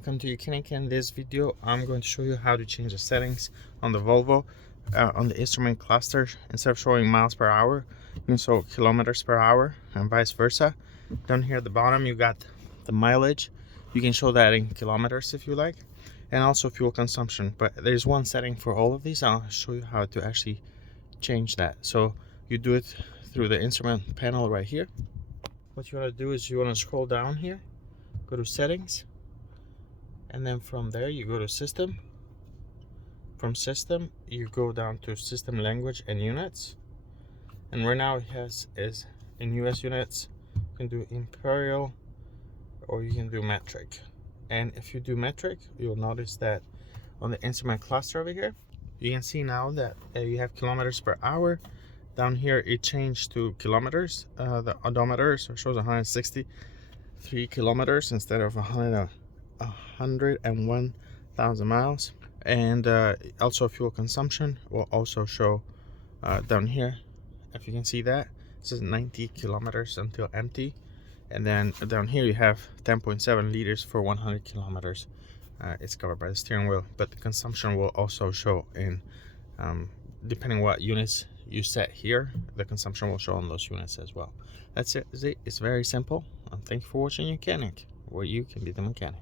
welcome to Mechanic. In this video I'm going to show you how to change the settings on the Volvo on the instrument cluster. Instead of showing miles per hour, you can show kilometers per hour and vice versa. Down here at the bottom you got the mileage. You can show that in kilometers if you like, and also fuel consumption. But there's one setting for all of these. I'll show you how to actually change that. So you do it through the instrument panel right here. What you want to do is you want to scroll down here, go to settings, and then from there you go to system. From system you go down to system language and units, and right now it is in US units. You can do imperial or you can do metric, and if you do metric you'll notice that on the instrument cluster over here you can see now that you have kilometers per hour. Down here it changed to kilometers. The odometer shows 163 kilometers instead of 101,000 miles, and also fuel consumption will also show down here. If you can see that, this is 90 kilometers until empty, and then down here you have 10.7 liters for 100 kilometers. It's covered by the steering wheel, but the consumption will also show in depending what units you set here, the consumption will show on those units as well. That's it. It's very simple. Thank you for watching Mechanic, where you can be the mechanic.